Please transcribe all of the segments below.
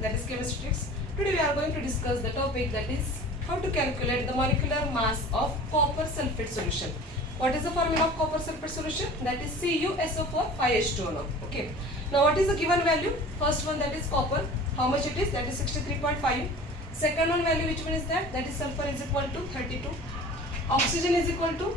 that is chemistry. Today we are going to discuss the topic that is how to calculate the molecular mass of copper sulfate solution. What is the formula of copper sulfate solution? That is CuSO4 5H2O now. Okay. Now what is the given value? First one, that is copper. How much it is? That is 63.5. Second one value, which one is that? That is sulfur is equal to 32. Oxygen is equal to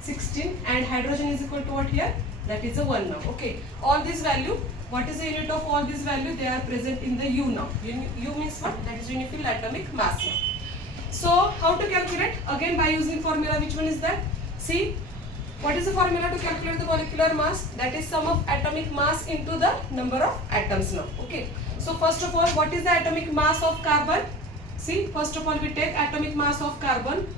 16 and hydrogen is equal to what here? That is a 1 now. Okay. All this value, what is the unit of all this value? They are present in the U now. U means what? That is unifil atomic mass now. So how to calculate? Again by using formula. Which one is that? See, what is the formula to calculate the molecular mass? That is sum of atomic mass into the number of atoms now. Okay. So first of all, what is the atomic mass of carbon? See, first of all we take atomic mass of carbon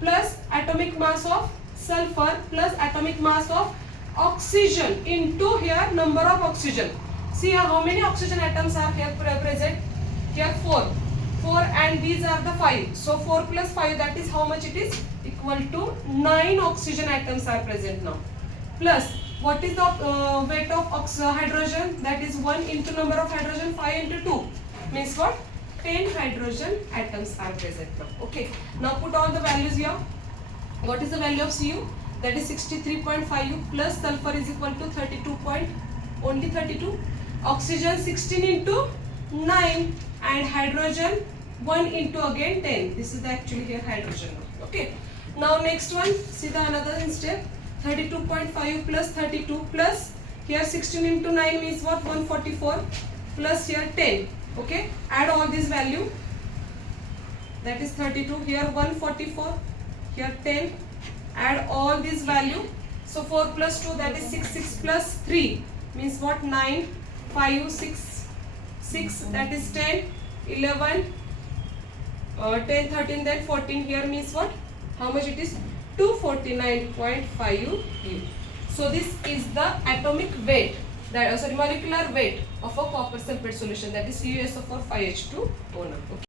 plus atomic mass of sulfur plus atomic mass of oxygen into here number of oxygen. See here how many oxygen atoms are here present? Here 4. 4 and these are the 5. So 4 plus 5, that is how much it is? Equal to 9 oxygen atoms are present now. Plus what is the weight of hydrogen? That is 1 into number of hydrogen, 5 into 2. Means what? 10 hydrogen atoms are present now. Okay. Now put all the values here. What is the value of Cu? That is 63.5 plus sulfur is equal to 32 point, only 32. Oxygen 16 into 9 and hydrogen 1 into again 10. This is the actually here hydrogen now. Okay. Now next one, see the another step. 32.5 plus 32 plus here 16 into 9 means what? 144 plus here 10. Okay. Add all this value. That is 32. Here 144. Here 10. Add all this value. So 4 plus 2, that is 6. 6 plus 3 means what? 9. 5, 6. 6, that is 10. 11. 10, 13, then 14. Here means what? How much it is? 249.5 U. So this is the atomic weight, that molecular weight of a copper sulfate solution, that is CuSO4 5H2O. Okay.